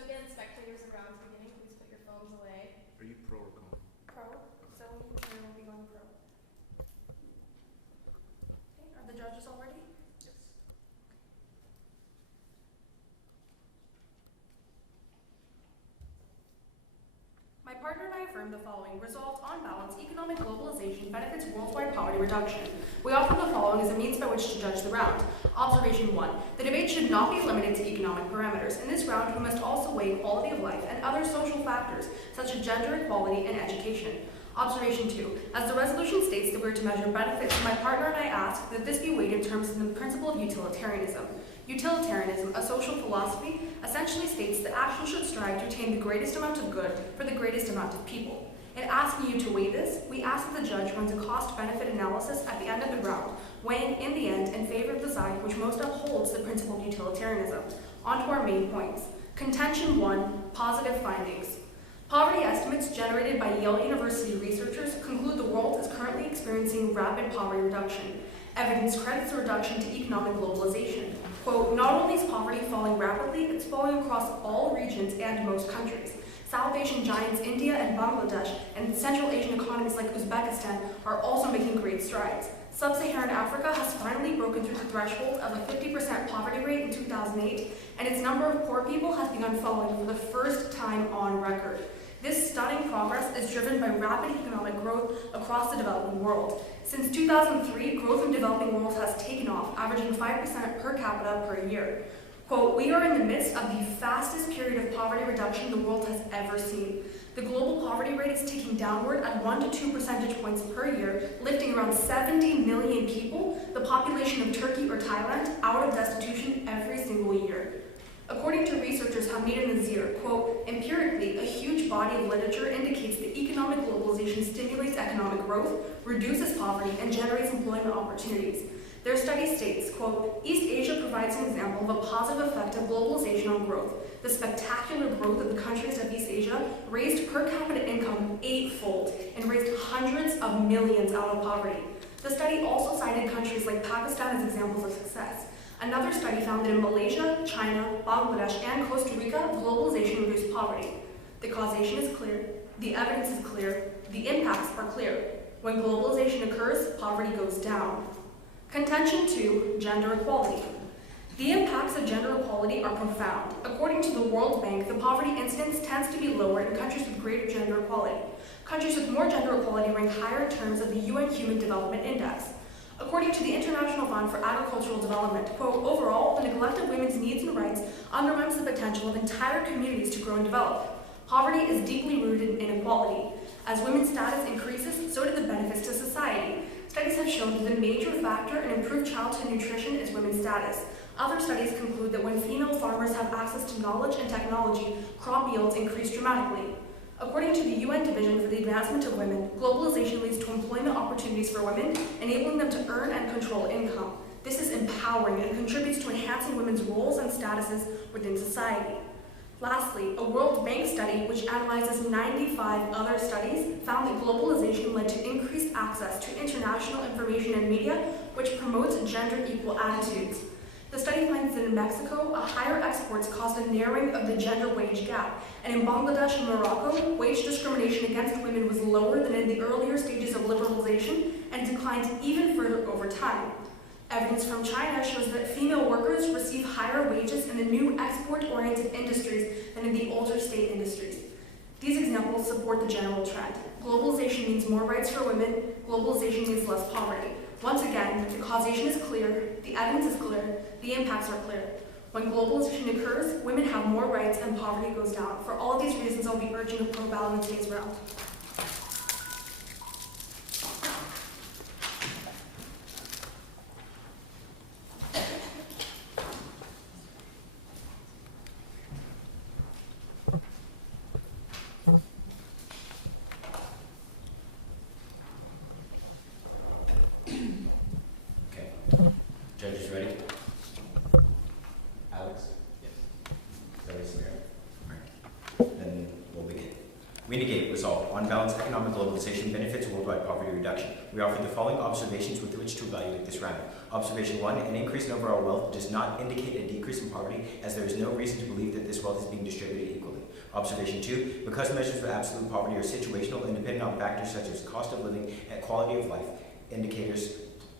So again, spectators around the beginning, please put your phones away. Are you pro or con? Pro. So we will be going pro. Okay, are the judges all ready? Yes. My partner and I affirm the following. Resolved, on balance, economic globalization benefits worldwide poverty reduction. We offer the following as a means by which to judge the round. Observation 1. The debate should not be limited to economic parameters. In this round, we must also weigh quality of life and other social factors, such as gender equality and education. Observation 2. As the resolution states that we are to measure benefits, my partner and I ask that this be weighed in terms of the principle of utilitarianism. Utilitarianism, a social philosophy, essentially states that action should strive to attain the greatest amount of good for the greatest amount of people. In asking you to weigh this, we ask that the judge runs a cost-benefit analysis at the end of the round, weighing in the end in favor of the side which most upholds the principle of utilitarianism. On to our main points. Contention 1, positive findings. Poverty estimates generated by Yale University researchers conclude the world is currently experiencing rapid poverty reduction. Evidence credits the reduction to economic globalization. Quote, not only is poverty falling rapidly, it's falling across all regions and most countries. South Asian giants India and Bangladesh and Central Asian economies like Uzbekistan are also making great strides. Sub-Saharan Africa has finally broken through the threshold of a 50% poverty rate in 2008, and its number of poor people has begun falling for the first time on record. This stunning progress is driven by rapid economic growth across the developing world. Since 2003, growth in developing world has taken off, averaging 5% per capita per year. Quote, we are in the midst of the fastest period of poverty reduction the world has ever seen. The global poverty rate is ticking downward at 1 to 2 percentage points per year, lifting around 70 million people, the population of Turkey or Thailand, out of destitution every single year. According to researchers Hamid and Nazir, quote, empirically, a huge body of literature indicates that economic globalization stimulates economic growth, reduces poverty, and generates employment opportunities. Their study states, quote, East Asia provides an example of a positive effect of globalization on growth. The spectacular growth of the countries of East Asia raised per capita income 8-fold and raised hundreds of millions out of poverty. The study also cited countries like Pakistan as examples of success. Another study found that in Malaysia, China, Bangladesh, and Costa Rica, globalization reduced poverty. The causation is clear, the evidence is clear, the impacts are clear. When globalization occurs, poverty goes down. Contention 2, gender equality. The impacts of gender equality are profound. According to the World Bank, the poverty incidence tends to be lower in countries with greater gender equality. Countries with more gender equality rank higher in terms of the UN Human Development Index. According to the International Fund for Agricultural Development, quote, overall, the neglect of women's needs and rights undermines the potential of entire communities to grow and develop. Poverty is deeply rooted in inequality. As women's status increases, so do the benefits to society. Studies have shown that the major factor in improved childhood nutrition is women's status. Other studies conclude that when female farmers have access to knowledge and technology, crop yields increase dramatically. According to the UN Division for the Advancement of Women, globalization leads to employment opportunities for women, enabling them to earn and control income. This is empowering and contributes to enhancing women's roles and statuses within society. Lastly, a World Bank study, which analyzes 95 other studies, found that globalization led to increased access to international information and media, which promotes gender-equal attitudes. The study finds that in Mexico, higher exports caused a narrowing of the gender wage gap, and in Bangladesh and Morocco, wage discrimination against women was lower than in the earlier stages of liberalization and declined even further over time. Evidence from China shows that female workers receive higher wages in the new export-oriented industries than in the older state industries. These examples support the general trend. Globalization means more rights for women, globalization means less poverty. Once again, the causation is clear, the evidence is clear, the impacts are clear. When globalization occurs, women have more rights and poverty goes down. For all of these reasons, I'll be urging a pro ballot in today's round. Judges ready? Alex? Yes. Zoe Samir? All right. Then we'll begin. We negate resolve. result, on balance, economic globalization benefits worldwide poverty reduction. We offer the following observations with which to evaluate this round. Observation 1, an increase in overall wealth does not indicate a decrease in poverty, as there is no reason to believe that this wealth is being distributed equally. Observation 2, because measures of absolute poverty are situational and dependent on factors such as cost of living and quality of life, indicators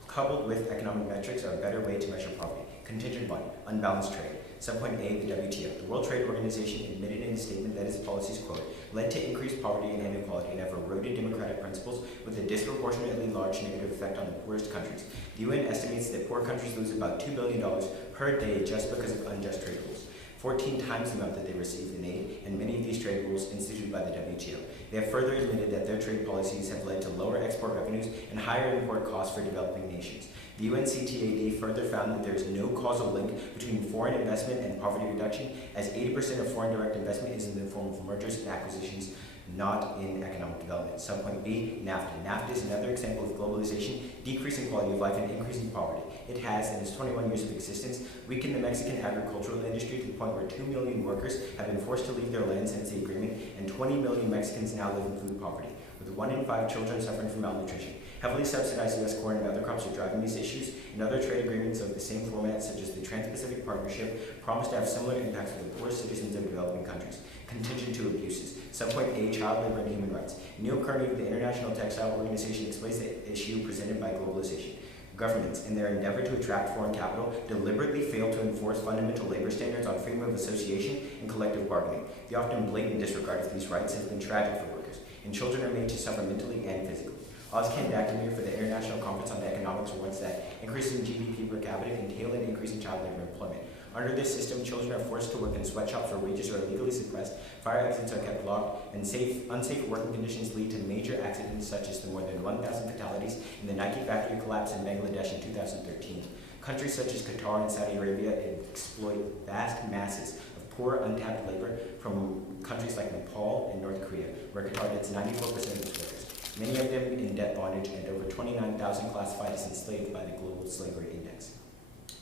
coupled with economic metrics are a better way to measure poverty. Contingent 1, unbalanced trade. Subpoint A, the WTO. The World Trade Organization admitted in a statement that its policies, quote, led to increased poverty and inequality and have eroded democratic principles with a disproportionately large negative effect on the poorest countries. The UN estimates that poor countries lose about $2 billion per day just because of unjust trade rules, 14 times the amount that they receive in aid, and many of these trade rules instituted by the WTO. They have further admitted that their trade policies have led to lower export revenues and higher import costs for developing nations. The UNCTAD further found that there is no causal link between foreign investment and poverty reduction, as 80% of foreign direct investment is in the form of mergers and acquisitions, not in economic development. Subpoint B, NAFTA. NAFTA is another example of globalization, decreasing quality of life, and increasing poverty. It has, in its 21 years of existence, weakened the Mexican agricultural industry to the point where 2 million workers have been forced to leave their land since the agreement, and 20 million Mexicans now live in food poverty, with 1 in 5 children suffering from malnutrition. Heavily subsidized U.S. corn and other crops are driving these issues, and other trade agreements of the same format, such as the Trans-Pacific Partnership, promise to have similar impacts for the poorest citizens of developing countries. Contingent to abuses. Subpoint A, child labor and human rights. Neil Kearney of the International Textile Organization explains the issue presented by globalization. Governments, in their endeavor to attract foreign capital, deliberately fail to enforce fundamental labor standards on freedom of association and collective bargaining. The often blatant disregard of these rights has been tragic for workers, and children are made to suffer mentally and physically. Ozcan Dakemir for the International Conference on Economics warns that increases in GDP per capita entail an increase in child labor employment. Under this system, children are forced to work in sweatshops where wages are illegally suppressed, fire exits are kept locked, and unsafe working conditions lead to major accidents such as the more than 1,000 fatalities in the Nike factory collapse in Bangladesh in 2013. Countries such as Qatar and Saudi Arabia exploit vast masses of poor, untapped labor from countries like Nepal and North Korea, where Qatar gets 94% of its workers, many of them in debt bondage, and over 29,000 classified as enslaved by the Global Slavery Index.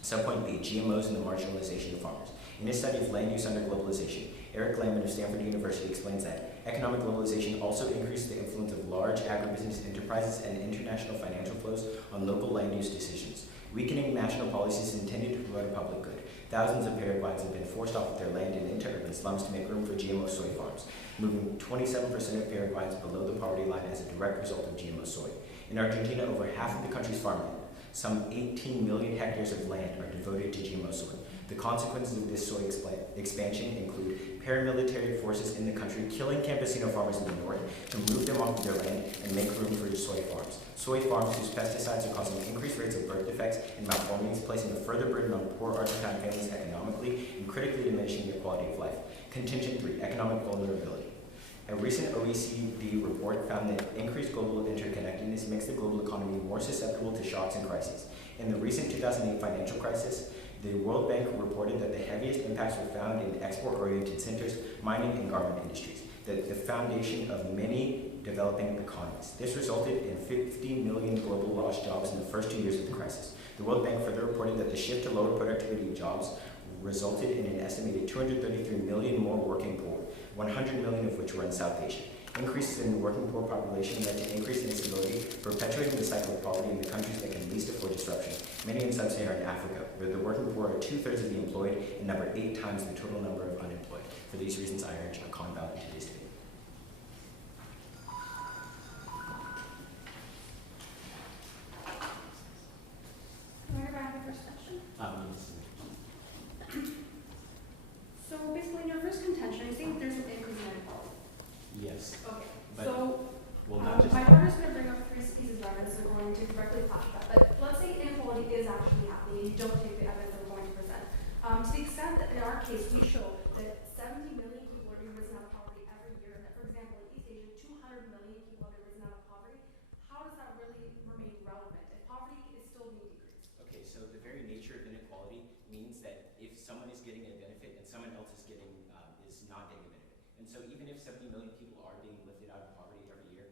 Subpoint B, GMOs and the marginalization of farmers. In his study of land use under globalization, Eric Lehman of Stanford University explains that economic globalization also increases the influence of large agribusiness enterprises and international financial flows on local land use decisions, weakening national policies intended to promote a public good. Thousands of Paraguayans have been forced off of their land and into urban slums to make room for GMO soy farms, moving 27% of Paraguayans below the poverty line as a direct result of GMO soy. In Argentina, over half of the country's farmland, some 18 million hectares of land, are devoted to GMO soy. The consequences of this soy expansion include paramilitary forces in the country killing campesino farmers in the north to move them off of their land and make room for soy farms. Soy farms whose pesticides are causing increased rates of birth defects and malformities, placing a further burden on poor Argentine families economically and critically diminishing their quality of life. Contingent 3, economic vulnerability. A recent OECD report found that increased global interconnectedness makes the global economy more susceptible to shocks and crises. In the recent 2008 financial crisis, the World Bank reported that the heaviest impacts were found in export-oriented centers, mining, and garment industries, the foundation of many developing economies. This resulted in 50 million global lost jobs in the first 2 years of the crisis. The World Bank further reported that the shift to lower productivity jobs resulted in an estimated 233 million more working poor, 100 million of which were in South Asia. Increases in the working poor population led to increased instability, perpetuating the cycle of poverty in the countries that can least afford disruption, many in sub-Saharan Africa, where the working poor are 2/3 of the employed and number 8 times the total number of unemployed. For these reasons, I urge a con ballot in today's debate. Can I go back to the first question? So basically, in your first contention, you're saying there's an increase in inequality. Yes. Okay. But, So well, not just my partner's going to bring up 3 pieces of evidence that are going to directly clash that. But let's say inequality is actually happening and you don't take the evidence that we're going to present. To the extent that in our case we show that 70 million people are being risen out of poverty every year, and that, for example, in East Asia, 200 million people have been risen out of poverty, how does that really remain relevant if poverty is still being decreased? Okay, so the very nature of inequality means that if someone is getting a benefit and someone else is not getting a benefit. And so even if 70 million people are being lifted out of poverty every year,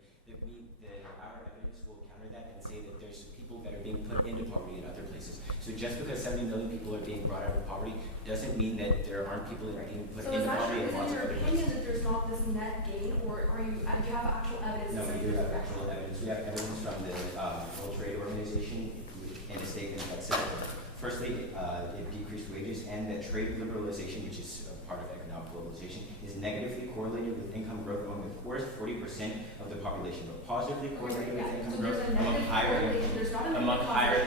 our evidence will counter that and say that there's people that are being put put into poverty in other places. So just because 70 million people are being brought out of poverty doesn't mean that there aren't people being put into poverty in lots of other places. So is it your opinion that there's not this net gain, or do you have actual evidence? No, we do have actual evidence. We have evidence from the World Trade Organization in a statement that says, firstly, it decreased wages, and that trade liberalization, which is a part of economic globalization, is negatively correlated with income growth among the poorest 40% of the population, but positively correlated with income growth among higher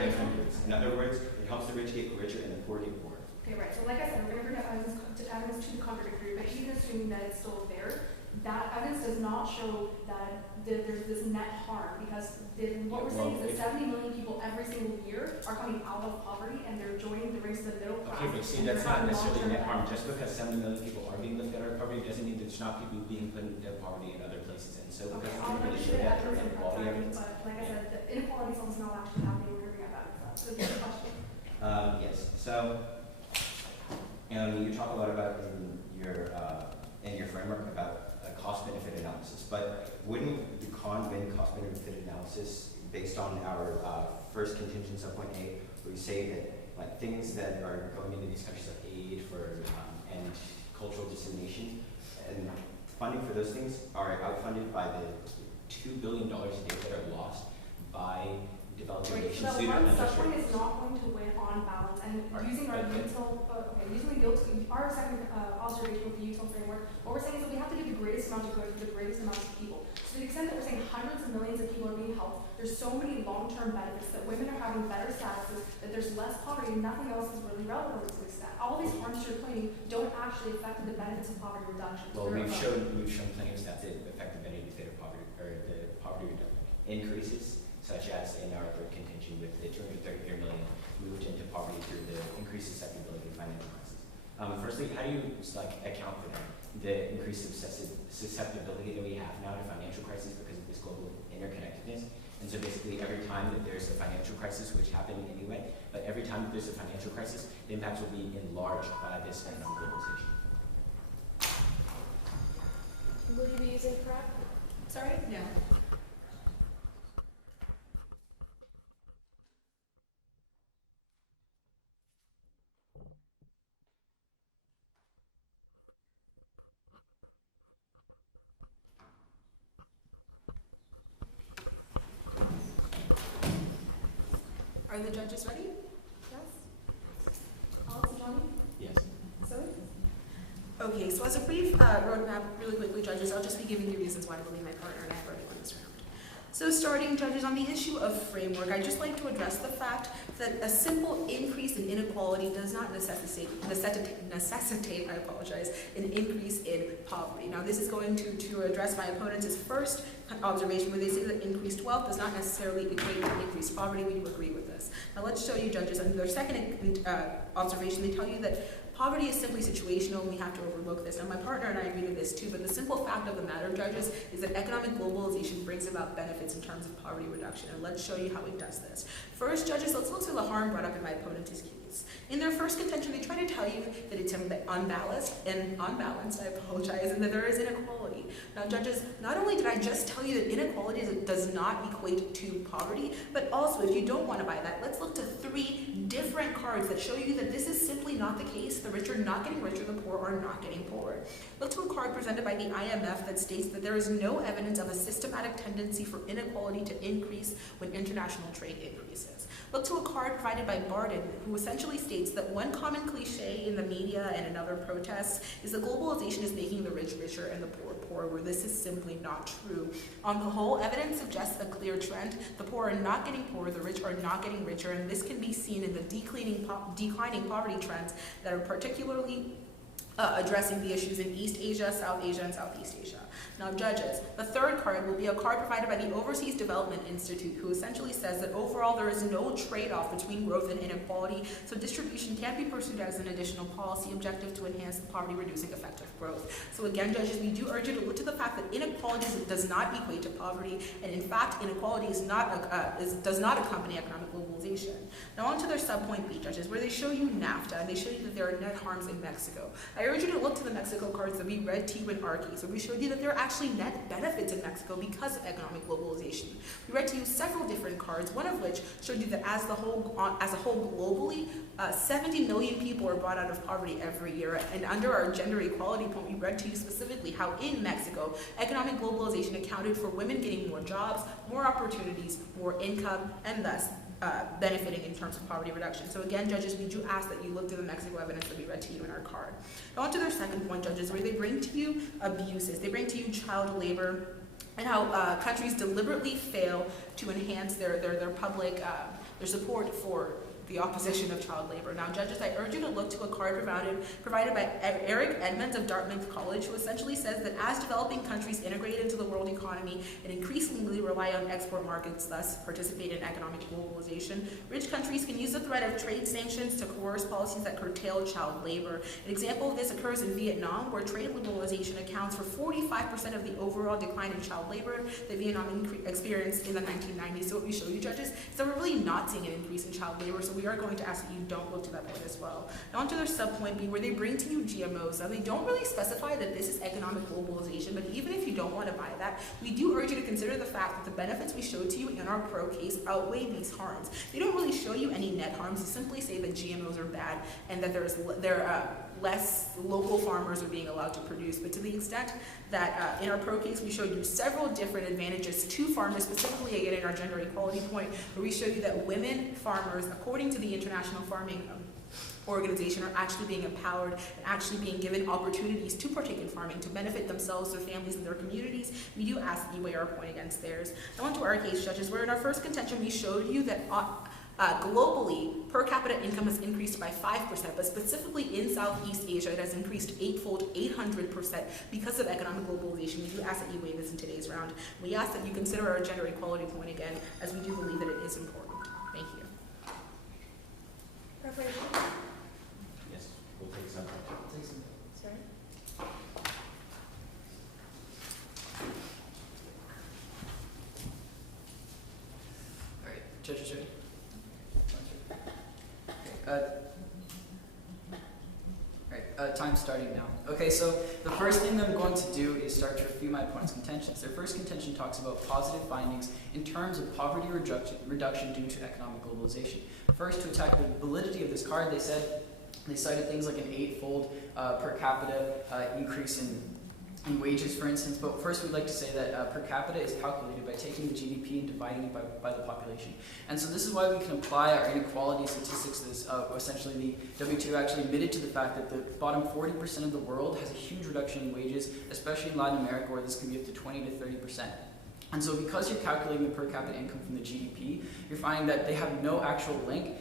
income groups. In other words, it helps the rich get richer and the poor get poorer. Okay, right. So like I said, we're going to bring up evidence to the contradictory, but even assuming that it's still there, that evidence does not show that there's this net harm, because what we're saying is that 70 million people every single year are coming out of poverty and they're joining the ranks of the middle class. Okay, but see, that's not necessarily net harm. Just because 70 million people are being lifted out of poverty doesn't mean that there's not people being put into poverty in other places. And so because we didn't really show that through inequality evidence. But like I said, the inequality is also not actually happening. We're going to bring that. So it's a question. Yes. So, you talk a lot about in your framework about cost-benefit analysis, but wouldn't the win cost-benefit analysis based on our first contingent subpoint A, where we say that like things that are going into these countries like aid for and cultural dissemination and funding for those things are outfunded by the $2 billion a day that are lost by developing nations So due to one subpoint underserved. is not going to win on balance, and using our second observation with the util framework, what we're saying is that we have to give the greatest amount of good to the greatest amount of people. So to the extent that we're saying hundreds of millions of people are being helped, there's so many long-term benefits that women are having better statuses, that there's less poverty, and nothing else is really relevant to this extent. All these harms you're claiming don't actually affect the benefits of poverty reduction. Well, we've shown plenty of stats that affect the benefit of poverty, or the poverty reduction increases, such as in our third contention with the 233 million moved into poverty through the increased susceptibility to financial crisis. Firstly, how do you account for that? The increased susceptibility that we have now to financial crisis because of this global interconnectedness. And so basically every time that there's a financial crisis, which happened anyway, but every time that there's a financial crisis, the impacts will be enlarged by this economic globalization. Will you be using prep? Sorry? No. Are the judges ready? Yes. Alex and Johnny? Yes. Zoe? Okay, so as a brief roadmap, really quickly, judges, I'll just be giving you reasons why I believe my partner and I have already won this round. So starting, judges, on the issue of framework, I'd just like to address the fact that a simple increase in inequality does not necessitate, I apologize, an increase in poverty. Now this is going to address my opponent's first observation where they say that increased wealth does not necessarily equate to increased poverty. We do agree with this. Now let's show you, judges, under their second observation, they tell you that poverty is simply situational, and we have to overlook this. Now, my partner and I agree to this too, but the simple fact of the matter, judges, is that economic globalization brings about benefits in terms of poverty reduction, and let's show you how it does this. First, judges, let's look to the harm brought up in my opponent's case. In their first contention, they try to tell you that it's unbalanced, I apologize, and that there is inequality. Now, judges, not only did I just tell you that inequality does not equate to poverty, but also, if you don't want to buy that, let's look to 3 different cards that show you that this is simply not the case. The rich are not getting richer, the poor are not getting poorer. Look to a card presented by the IMF that states that there is no evidence of a systematic tendency for inequality to increase when international trade increases. Look to a card provided by Barden, who essentially states that one common cliche in the media and in other protests is that globalization is making the rich richer and the poor poorer, where this is simply not true. On the whole, evidence suggests a clear trend. The poor are not getting poorer, the rich are not getting richer, and this can be seen in the declining poverty trends that are particularly addressing the issues in East Asia, South Asia, and Southeast Asia. Now, judges, the third card will be a card provided by the Overseas Development Institute, who essentially says that overall there is no trade-off between growth and inequality, so distribution can't be pursued as an additional policy objective to enhance the poverty-reducing effect of growth. So again, judges, we do urge you to look to the fact that inequality does not equate to poverty, and in fact, inequality does not accompany economic globalization. globalization. Now on to their subpoint B, judges, where they show you NAFTA and they show you that there are net harms in Mexico. I urge you to look to the Mexico cards that we read to you in our case, where we showed you that there are actually net benefits in Mexico because of economic globalization. We read to you several different cards, one of which showed you that as a whole globally, 70 million people are brought out of poverty every year. And under our gender equality point, we read to you specifically how in Mexico, economic globalization accounted for women getting more jobs, more opportunities, more income, and thus benefiting in terms of poverty reduction. So again, judges, we do ask that you look to the Mexico evidence that we read to you in our card. Now on to their second point, judges, where they bring to you abuses. They bring to you child labor, and how countries deliberately fail to enhance their public, their support for the opposition of child labor. Now, judges, I urge you to look to a card provided by Eric Edmonds of Dartmouth College, who essentially says that as developing countries integrate into the world economy and increasingly rely on export markets, thus participate in economic globalization, rich countries can use the threat of trade sanctions to coerce policies that curtail child labor. An example of this occurs in Vietnam, where trade liberalization accounts for 45% of the overall decline in child labor that Vietnam experienced in the 1990s. So what we show you, judges, is that we're really not seeing an increase in child labor, so we are going to ask that you don't look to that point as well. Now onto their subpoint B, where they bring to you GMOs. Now they don't really specify that this is economic globalization, but even if you don't want to buy that, we do urge you to consider the fact that the benefits we showed to you in our pro case outweigh these harms. They don't really show you any net harms. They simply say that GMOs are bad and that less local farmers are being allowed to produce. But to the extent that in our pro case, we showed you several different advantages to farmers, specifically again in our gender equality point, where we showed you that women farmers, according to the International Farming Organization, are actually being empowered and actually being given opportunities to partake in farming, to benefit themselves, their families, and their communities. We do ask that you weigh our point against theirs. Now on to our case, judges, where in our first contention we showed you that globally, per capita income has increased by 5%, but specifically in Southeast Asia, it has increased eightfold, 800%, because of economic globalization. We do ask that you weigh this in today's round. We ask that you consider our gender equality point again, as we do believe that it is important. Thank you. Preparation? Yes, we'll take some. Sorry? All right, judges ready? Time starting now. Okay, so the first thing that I'm going to do is start to review my opponent's contentions. Their first contention talks about positive findings in terms of poverty reduction due to economic globalization. First, to attack the validity of this card, they cited things like an eightfold per capita increase in wages, for instance, but first we'd like to say that per capita is calculated by taking the GDP and dividing it by the population. And so this is why we can apply our inequality statistics. This, essentially the WTO actually admitted to the fact that the bottom 40% of the world has a huge reduction in wages, especially in Latin America, where this can be up to 20 to 30%. And so because you're calculating the per capita income from the GDP, you're finding that they have no actual link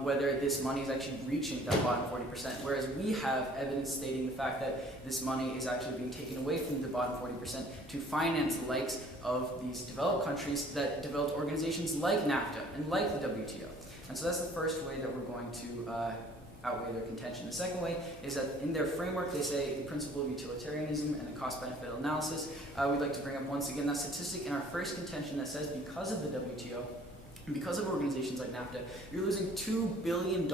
whether this money is actually reaching that bottom 40%, whereas we have evidence stating the fact that this money is actually being taken away from the bottom 40% to finance the likes of these developed countries that developed organizations like NAFTA and like the WTO. And so that's the first way that we're going to outweigh their contention. The second way is that in their framework they say the principle of utilitarianism and the cost-benefit analysis. We'd like to bring up once again that statistic in our first contention that says because of the WTO, and because of organizations like NAFTA, you're losing $2 billion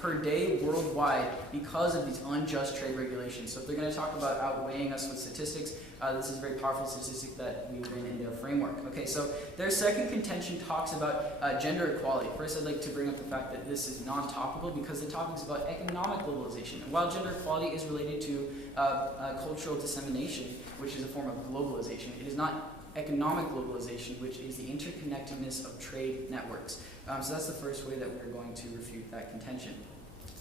per day worldwide because of these unjust trade regulations. So if they're going to talk about outweighing us with statistics, this is a very powerful statistic that we bring in their framework. Okay, so their second contention talks about gender equality. First, I'd like to bring up the fact that this is non-topical because the topic is about economic globalization. And while gender equality is related to cultural dissemination, which is a form of globalization, it is not economic globalization, which is the interconnectedness of trade networks. So that's the first way that we're going to refute that contention.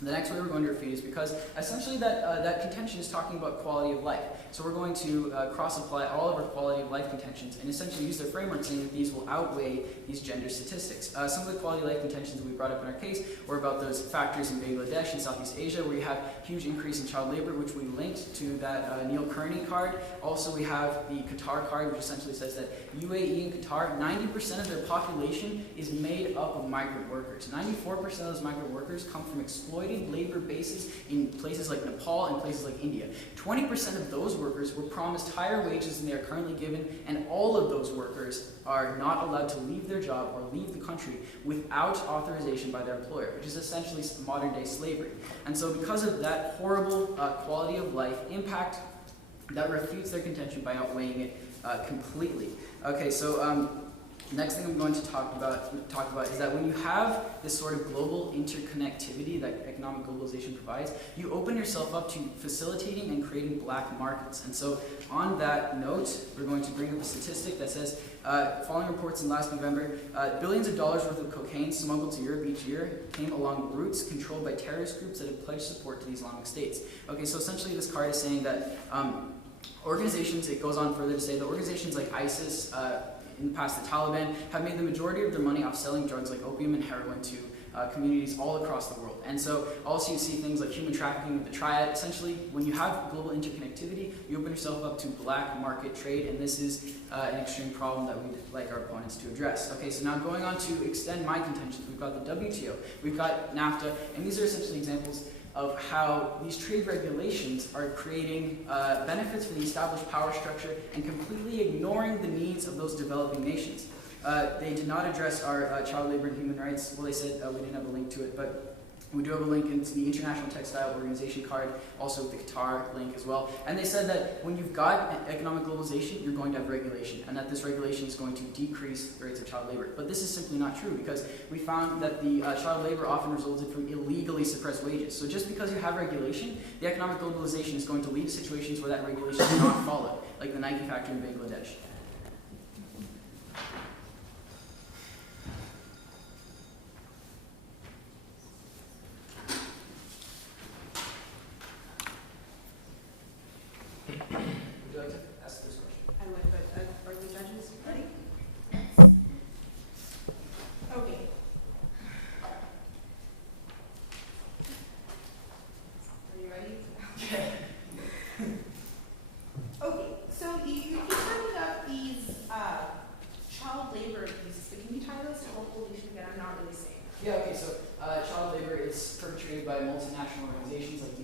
The next way we're going to refute is because essentially that contention is talking about quality of life. So we're going to cross-apply all of our quality of life contentions and essentially use their framework saying that these will outweigh these gender statistics. Some of the quality of life contentions that we brought up in our case were about those factors in Bangladesh and Southeast Asia where you have huge increase in child labor, which we linked to that Neil Kearney card. Also we have the Qatar card, which essentially says that UAE and Qatar, 90% of their population is made up of migrant workers. 94% of those migrant workers come from exploited wage labor bases in places like Nepal and places like India. 20% of those workers were promised higher wages than they are currently given, and all of those workers are not allowed to leave their job or leave the country without authorization by their employer, which is essentially modern-day slavery. And so because of that horrible quality of life impact, that refutes their contention by outweighing it completely. Okay, so next thing I'm going to talk about is that when you have this sort of global interconnectivity that economic globalization provides, you open yourself up to facilitating and creating black markets. And so on that note, we're going to bring up a statistic that says, following reports in last November, billions of dollars worth of cocaine smuggled to Europe each year came along routes controlled by terrorist groups that have pledged support to the Islamic States. Okay, so essentially this card is saying that organizations, it goes on further to say that organizations like ISIS, in the past the Taliban, have made the majority of their money off selling drugs like opium and heroin to communities all across the world. And so also you see things like human trafficking with the triad. Essentially, when you have global interconnectivity, you open yourself up to black market trade, and this is an extreme problem that we'd like our opponents to address. Okay, so now going on to extend my contentions, we've got the WTO, we've got NAFTA, and these are essentially examples of how these trade regulations are creating benefits for the established power structure and completely ignoring the needs of those developing nations. They did not address our child labor and human rights. Well, they said we didn't have a link to it, but we do have a link into the International Textile Organization card, also with the Qatar link as well. And they said that when you've got economic globalization, you're going to have regulation, and that this regulation is going to decrease the rates of child labor. But this is simply not true, because we found that the child labor often resulted from illegally suppressed wages. So just because you have regulation, the economic globalization is going to lead to situations where that regulation is not followed, like the Nike factory in Bangladesh. Would you like to ask this question? I would, but are the judges ready? Okay. Are you ready? Okay, so you keep bringing up these child labor abuses, but can you tie those to globalization again? I'm not really saying. Yeah, okay, so child labor is perpetrated by multinational organizations like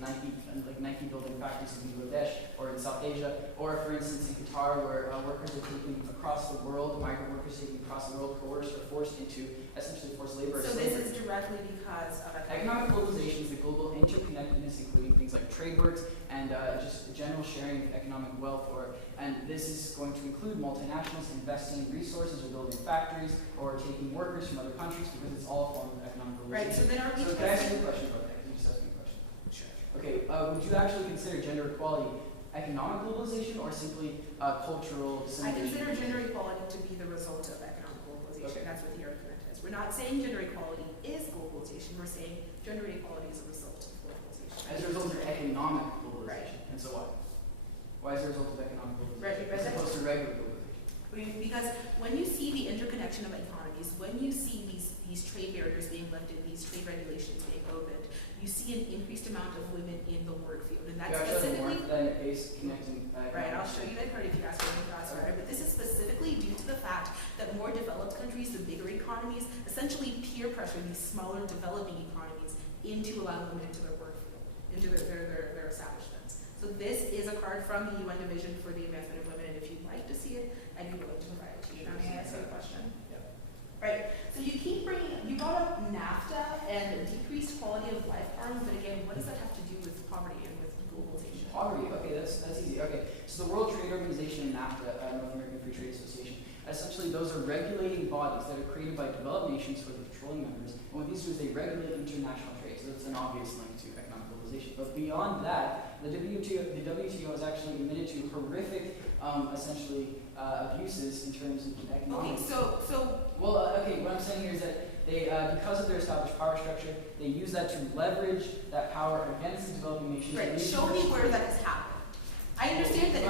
Nike building factories in Bangladesh or in South Asia, or for instance in Qatar, where workers are taken across the world, migrant workers taken across the world, coerced or forced into essentially forced labor. So this is directly because of economic globalization is the global interconnectedness, including things like trade works and just general sharing of economic wealth. And this is going to include multinationals investing in resources or building factories or taking workers from other countries, because it's all a form of economic globalization. Right. So then are we? So can I ask you a question about that? Can you just ask me a question? Sure. Okay. Would you actually consider gender equality economic globalization or simply cultural I dissemination? consider gender equality to be the result of economic globalization. Okay. That's what the argument is. We're not saying gender equality is globalization. We're saying gender equality is a result of globalization. As a result of economic globalization. Right. And so what? Why is it a result of economic globalization? Right, because as opposed to regular globalization? Because when you see the interconnection of economies, when you see these trade barriers being lifted, these trade regulations being opened, you see an increased amount of women in the work field, and that's specifically. Connecting. Right, I'll show you that card if you ask me any faster. Right? But this is specifically due to the fact that more developed countries, the bigger economies, essentially peer pressure these smaller developing economies into allowing women into their work field, into their establishments. So this is a card from the UN Division for the Advancement of Women, and if you'd like to see it, I'd be willing to provide it to you. Now, may I ask you a question? Yeah. Right. So you keep bringing, you brought up NAFTA and decreased quality of life harms, but again, what does that have to do with poverty and with globalization? Poverty, okay, that's easy. Okay, so the World Trade Organization and NAFTA, North American Free Trade Association, essentially those are regulating bodies that are created by developed nations for the controlling members. And what these do is they regulate international trade, so that's an obvious link to economic globalization. But beyond that, the WTO has actually admitted to horrific, essentially, abuses in terms of economic. Okay, so. Well, okay, what I'm saying here is that they, because of their established power structure, they use that to leverage that power against the developing nations. Right. Show me where that has happened. I understand that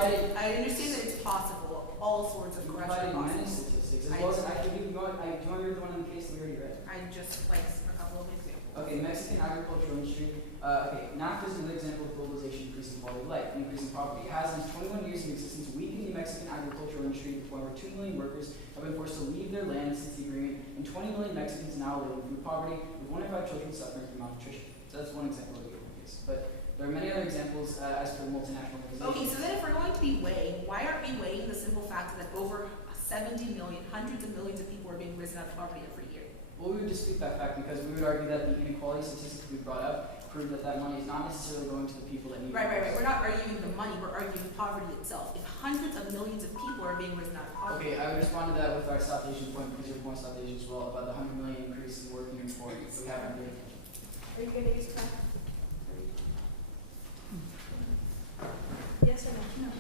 it's possible. All sorts of corruption. Providing many statistics, as well as I can do you want to read the one in the case that we already read? I just like a couple of examples. Okay, Mexican agricultural industry. Okay, NAFTA is an example of globalization increasing quality of life, increasing poverty. It has, in 21 years of existence, weakened the Mexican agricultural industry to the point where 2 million workers have been forced to leave their land since the agreement, and 20 million Mexicans now live in food poverty, with 1 in 5 children suffering from malnutrition. So that's one example of the equal case. But there are many other examples as for the multinational organizations. Okay, so then if we're going to be weighing, why aren't we weighing the simple fact that over 70 million, hundreds of millions of people are being risen out of poverty every year? Well, we would dispute that fact because we would argue that the inequality statistics we brought up prove that that money is not necessarily going to the people that need it. Right. We're not arguing the money, we're arguing poverty itself. If hundreds of millions of people are being risen out of poverty. Okay, I would respond to that with our South Asian point, because your point South Asian as well, about the 100 million increase in working for if we haven't paid attention. Are you going to use time? Yes or no? No.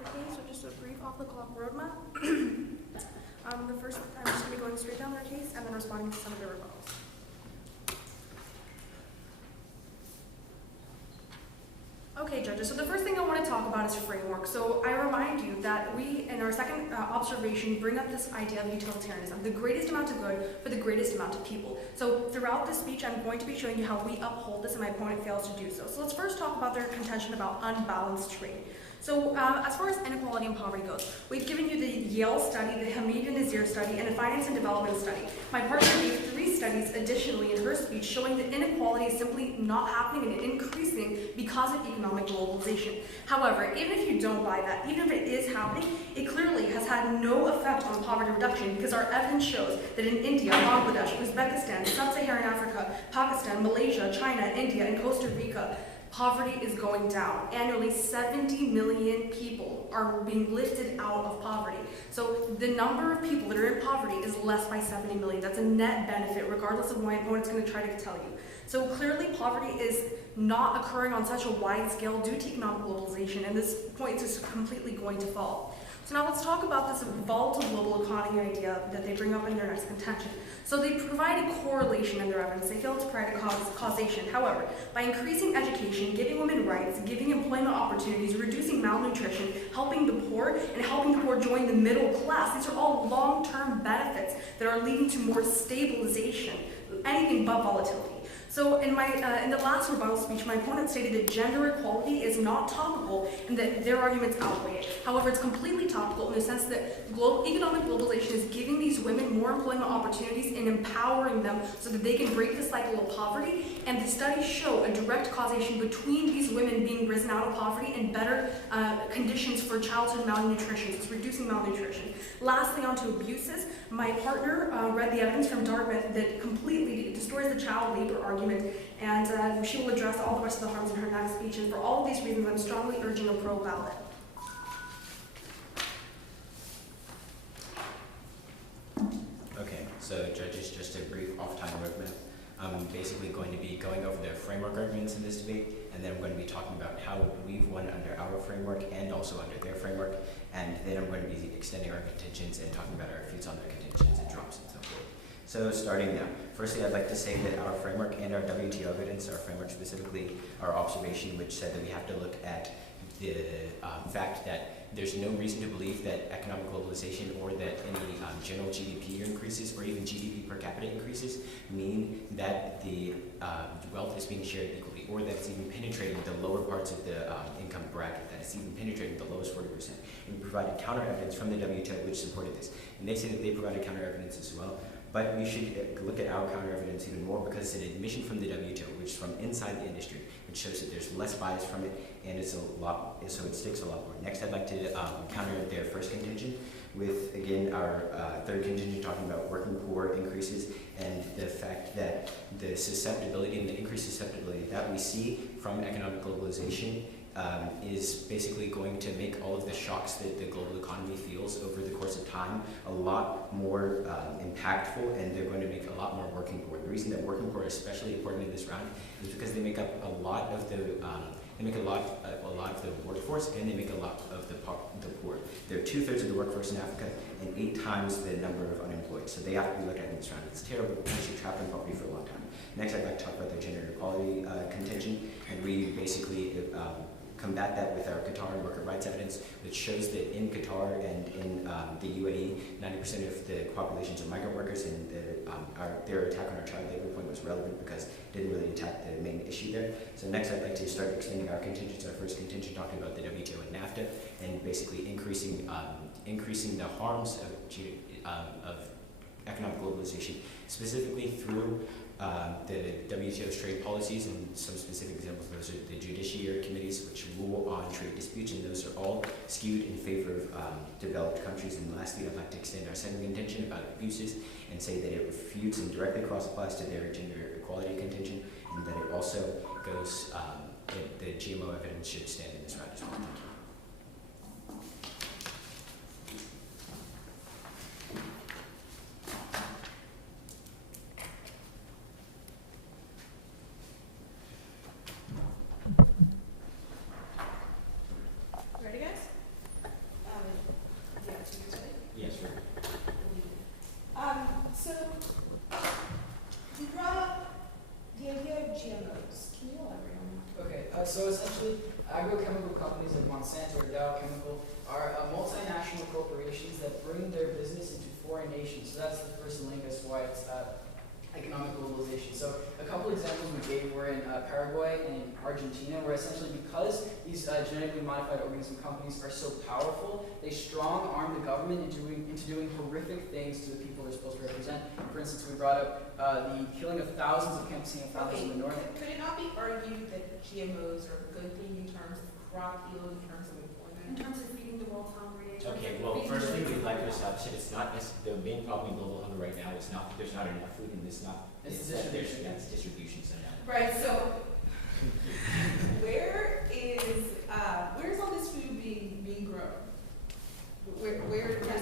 Okay, so just a brief off-the-clock roadmap. The first, I'm just going to be going straight down their case and then responding to some of their rebuttals. Okay, judges, so the first thing I want to talk about is framework. So I remind you that we, in our second observation, bring up this idea of utilitarianism, the greatest amount of good for the greatest amount of people. So throughout this speech, I'm going to be showing you how we uphold this and my opponent fails to do so. So let's first talk about their contention about unbalanced trade. So as far as inequality and poverty goes, we've given you the Yale study, the Hamid and Nazir study, and the Finance and Development study. My partner gave 3 studies additionally in her speech showing that inequality is simply not happening and increasing because of economic globalization. However, even if you don't buy that, even if it is happening, it clearly has had no effect on poverty reduction because our evidence shows that in India, Bangladesh, Uzbekistan, Sub-Saharan Africa, Pakistan, Malaysia, China, India, and Costa Rica, poverty is going down. Annually, 70 million people are being lifted out of poverty. So the number of people that are in poverty is less by 70 million. That's a net benefit, regardless of what my opponent's going to try to tell you. So clearly, poverty is not occurring on such a wide scale due to economic globalization, and this point is completely going to fall. So now let's talk about this volatile global economy idea that they bring up in their next contention. So they provide a correlation in their evidence. They fail to provide a causation. However, by increasing education, giving women rights, giving employment opportunities, reducing malnutrition, helping the poor, and helping the poor join the middle class, these are all long-term benefits that are leading to more stabilization, anything but volatility. So in the last rebuttal speech, my opponent stated that gender equality is not topical and that their arguments outweigh it. However, it's completely topical in the sense that economic globalization is giving these women more employment opportunities and empowering them so that they can break the cycle of poverty. And the studies show a direct causation between these women being risen out of poverty and better conditions for childhood malnutrition. It's reducing malnutrition. Lastly, on to abuses. My partner read the evidence from Dartmouth that completely destroys the child labor argument, and she will address all the rest of the harms in her next speech. And for all of these reasons, I'm strongly urging a pro ballot. Okay, so judges, just a brief off-time roadmap. I'm basically going to be going over the framework arguments in this debate, and then I'm going to be talking about how we've won under our framework and also under their framework, and then I'm going to be extending our contentions and talking about our refutes on their contentions and drops and so forth. So starting now, firstly I'd like to say that our framework and our WTO evidence, our framework specifically, our observation which said that we have to look at the fact that there's no reason to believe that economic globalization or that any general GDP increases or even GDP per capita increases mean that the wealth is being shared equally, or that it's even penetrating the lower parts of the income bracket, that it's even penetrating the lowest 40%. And we provided counter evidence from the WTO which supported this. And they say that they provided counter evidence as well. But we should look at our counter evidence even more because it's an admission from the WTO, which is from inside the industry, which shows that there's less bias from it and it's so it sticks a lot more. Next, I'd like to counter their first contention with, again, our third contention talking about working poor increases and the fact that the susceptibility and the increased susceptibility that we see from economic globalization is basically going to make all of the shocks that the global economy feels over the course of time a lot more impactful, and they're going to make a lot more working poor. The reason that working poor is especially important in this round is because they make up a lot of the workforce, and they make a lot of the poor. They're 2/3 of the workforce in Africa and 8 times the number of unemployed. So they have to be looked at in this round. It's terrible. They should be trapped in poverty for a long time. Next, I'd like to talk about their gender equality contention, and we basically combat that with our Qatari worker rights evidence, which shows that in Qatar and in the UAE, 90% of the populations are migrant workers, and their attack on our child labor point was relevant because it didn't really attack the main issue there. So next I'd like to start extending our contingents, our first contingent talking about the WTO and NAFTA, and basically increasing the harms of economic globalization, specifically through the WTO's trade policies, and some specific examples of those are the judiciary committees, which rule on trade disputes, and those are all skewed in favor of developed countries. And lastly, I'd like to extend our second contention about abuses and say that it refutes and directly cross-applies to their gender equality contention, and that it also goes, that the GMO evidence should stand in this round as well. Thank you. Ready, guys? Yeah, so you're ready? Yes, sir. So you brought up the idea of GMOs. Can you elaborate on that? Okay, so essentially, agrochemical companies like Monsanto or Dow Chemical are multinational corporations that bring their business into foreign nations. So that's the first link as to why it's economic globalization. So a couple examples we gave were in Paraguay and in Argentina, where essentially because these genetically modified organism companies are so powerful, they strong arm the government into doing horrific things to the people they're supposed to represent. For instance, we brought up the killing of thousands of campesino families in the north. Could it not be argued that GMOs are a good thing in terms of crop yield, in terms of In employment? terms of feeding the world's hungry. in terms Okay, of well, feeding firstly, the we'd like to world. establish that it's not the main problem in global hunger right now is not that there's not enough food, and it's not It's that there's distribution. that's distribution. So no. Right, so where's all this food being grown? Where's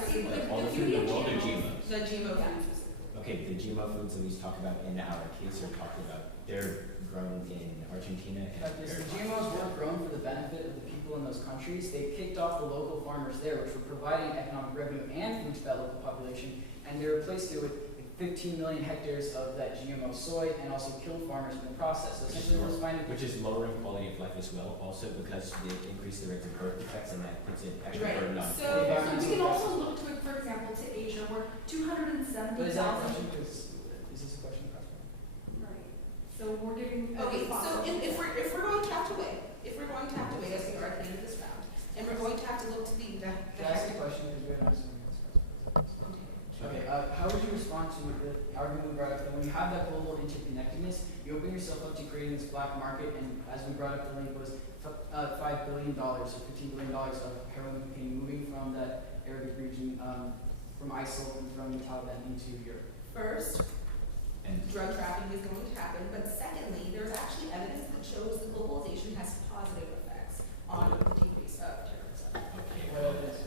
see, the all the food in the world are GMOs. GMO Yeah. food specifically? Okay, the GMO foods that we talk about in our case are talking about they're grown in Argentina and Yes, the GMOs weren't grown for the benefit of the people in those countries. They kicked off the local farmers there, which were providing economic revenue and food to that local population, and they replaced it with 15 million hectares of that GMO soy and also killed farmers in the process. So essentially we're just finding which is lowering quality of life as well, also because they increase the rates of birth defects, and that puts an extra Right. burden on So- the environment. We can also look to it, for example, to Asia, where But is that a 270,000. question? Because is this a question? Right. So we're giving. Okay, so if we're going to have to wait, as we are at the end of this round, and we're going to have to look to the Can I ask a question? Because we haven't asked anyone else. Okay, how would you respond to the argument we brought up that when you have that global interconnectedness, you open yourself up to creating this black market, and as we brought up, the link was $5 billion or $15 billion of heroin cocaine moving from that Arabic region, from ISIL and from the Taliban into Europe. first, And drug trafficking is going to happen, but secondly, there's actually evidence that shows that globalization has positive effects on the decrease of terrorism. okay, What evidence?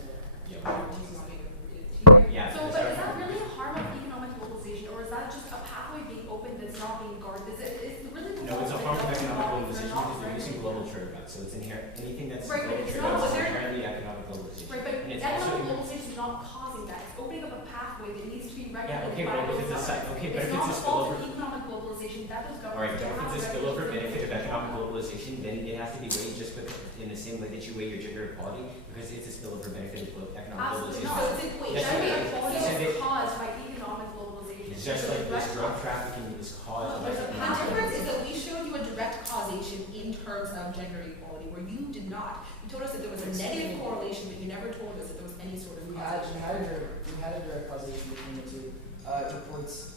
yeah. Jesus made them read it to you. Yeah, So, because but our- is that really a harm of economic globalization, or is that just a pathway being opened that's not being guarded? Is it really the No, it's a fault harm of that economic they're globalization not because they're using regulating? global trade routes, so it's inherent. Anything that's Right, but global it's trade not- routes is they're- inherently economic globalization. Right, but And it's economic also- globalization is not causing that. It's opening up a pathway that needs to be Yeah, regulated okay, by well, if those it's a governments. okay, but if It's not it's a the fault spillover, of economic globalization. That those all right, governments but don't if it's a have spillover regulations. benefit of economic globalization, then it has to be weighed just in the same way that you weigh your gender equality, because it's a spillover benefit of economic Absolutely globalization. not. So it's in, wait, Yes, Gender it is. equality So is they- caused by economic globalization. It's just There's a like this direct drug cause. trafficking is caused by There's a the economic difference is globalization. that we showed you a direct causation in terms of gender equality, where you did not. You told us that there was a negative correlation, but you never told us that there was any sort of We had causation. a direct causation between the two. Reports.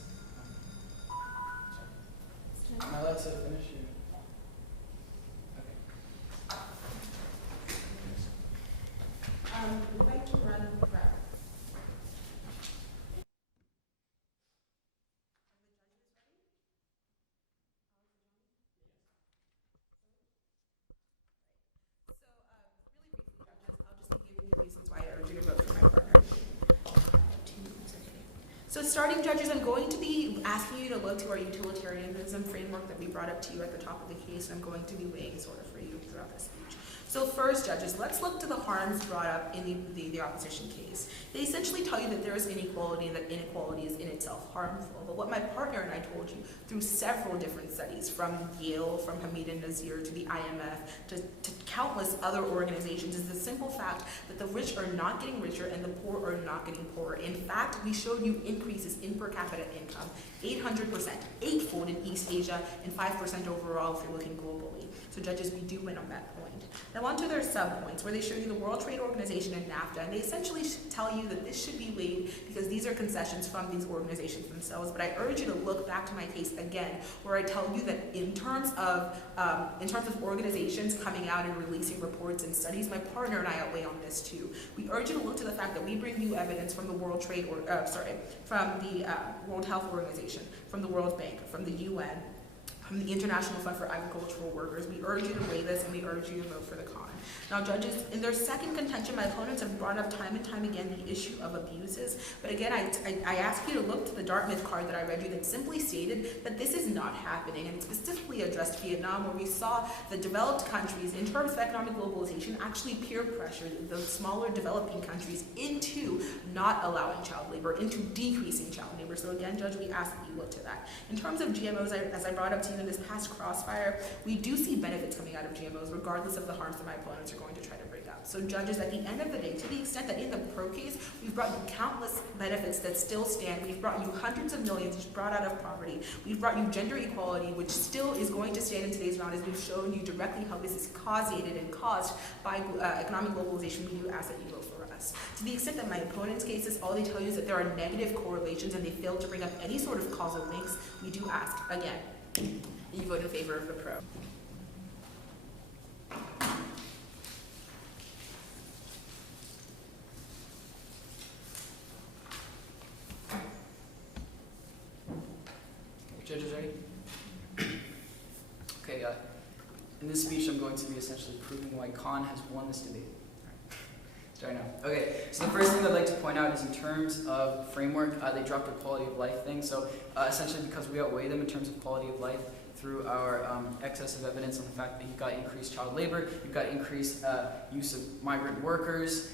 Am I allowed to finish? Okay. We'd like to run round. So, really briefly, judges, I'll just be giving you reasons why I urge you to vote for my partner. 2 minutes, okay. So starting judges, I'm going to be asking you to look to our utilitarianism framework that we brought up to you at the top of the case, and I'm going to be weighing sort of for you throughout this speech. So first, judges, let's look to the harms brought up in the opposition case. They essentially tell you that there is inequality and that inequality is in itself harmful. But what my partner and I told you through several different studies, from Yale, from Hamid and Nazir, to the IMF, to countless other organizations, is the simple fact that the rich are not getting richer and the poor are not getting poorer. In fact, we showed you increases in per capita income, 800%, eightfold in East Asia, and 5% overall if you're looking globally. So judges, we do win on that point. Now on to their sub-points, where they show you the World Trade Organization and NAFTA, and they essentially tell you that this should be weighed because these are concessions from these organizations themselves. But I urge you to look back to my case again, where I tell you that in terms of organizations coming out and releasing reports and studies, my partner and I outweigh on this too. We urge you to look to the fact that we bring you evidence from the World Health Organization, from the World Bank, from the UN, from the International Fund for Agricultural Workers. We urge you to weigh this, and we urge you to vote for the con. Now, judges, in their second contention, my opponents have brought up time and time again the issue of abuses. But again, I ask you to look to the Dartmouth card that I read you that simply stated that this is not happening, and it specifically addressed Vietnam, where we saw the developed countries, in terms of economic globalization, actually peer pressure the smaller developing countries into not allowing child labor, into decreasing child labor. So again, Judge, we ask that you look to that. In terms of GMOs, as I brought up to you in this past crossfire, we do see benefits coming out of GMOs, regardless of the harms that my opponents are going to try to bring up. So judges, at the end of the day, to the extent that in the pro case, we've brought you countless benefits that still stand. We've brought you hundreds of millions which brought out of poverty. We've brought you gender equality, which still is going to stand in today's round, as we've shown you directly how this is causated and caused by economic globalization. We do ask that you vote for us. To the extent that my opponent's cases, all they tell you is that there are negative correlations and they fail to bring up any sort of causal links, we do ask, again, you vote in favor of the pro. Judges ready? Okay, in this speech I'm going to be essentially proving why Khan has won this debate. Starting now. Okay, so the first thing I'd like to point out is in terms of framework, they dropped a quality of life thing. So essentially because we outweigh them in terms of quality of life through our excessive evidence on the fact that you've got increased child labor, you've got increased use of migrant workers,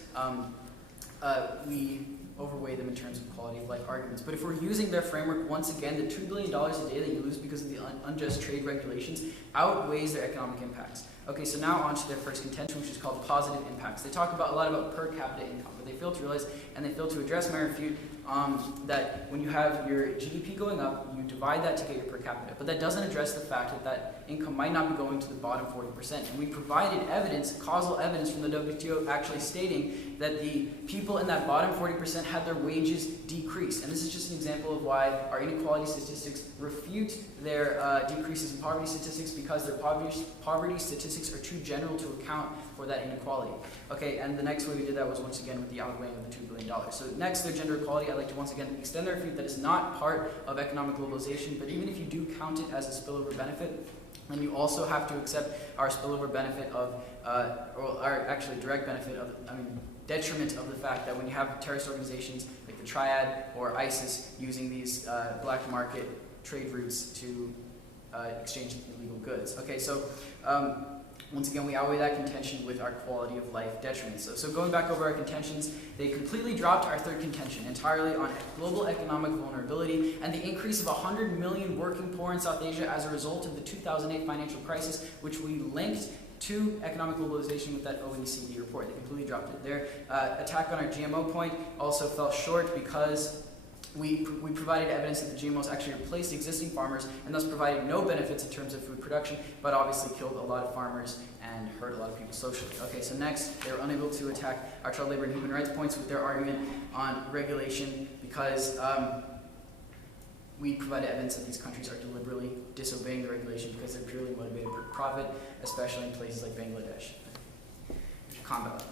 we overweigh them in terms of quality of life arguments. But if we're using their framework, once again, the $2 billion a day that you lose because of the unjust trade regulations outweighs their economic impacts. Okay, so now on to their first contention, which is called positive impacts. They talk a lot about per capita income, but they fail to realize and they fail to address my refute that when you have your GDP going up, you divide that to get your per capita. But that doesn't address the fact that that income might not be going to the bottom 40%. And we provided evidence, causal evidence from the WTO actually stating that the people in that bottom 40% had their wages decrease. And this is just an example of why our inequality statistics refute their decreases in poverty statistics, because their poverty statistics are too general to account for that inequality. Okay, and the next way we did that was once again with the outweighing of the $2 billion. So next, their gender equality, I'd like to once again extend their refute that is not part of economic globalization, but even if you do count it as a spillover benefit, then you also have to accept our spillover benefit of, or our actually direct benefit of, detriment of the fact that when you have terrorist organizations like the Triad or ISIS using these black market trade routes to exchange illegal goods. Okay, so once again, we outweigh that contention with our quality of life detriment. So going back over our contentions, they completely dropped our third contention entirely on global economic vulnerability and the increase of 100 million working poor in South Asia as a result of the 2008 financial crisis, which we linked to economic globalization with that OECD report. They completely dropped it. Their attack on our GMO point also fell short because we provided evidence that the GMOs actually replaced existing farmers and thus provided no benefits in terms of food production, but obviously killed a lot of farmers and hurt a lot of people socially. Okay, so next, they were unable to attack our child labor and human rights points with their argument on regulation because we provided evidence that these countries are deliberately disobeying the regulation because they're purely motivated for profit, especially in places like Bangladesh. Combat.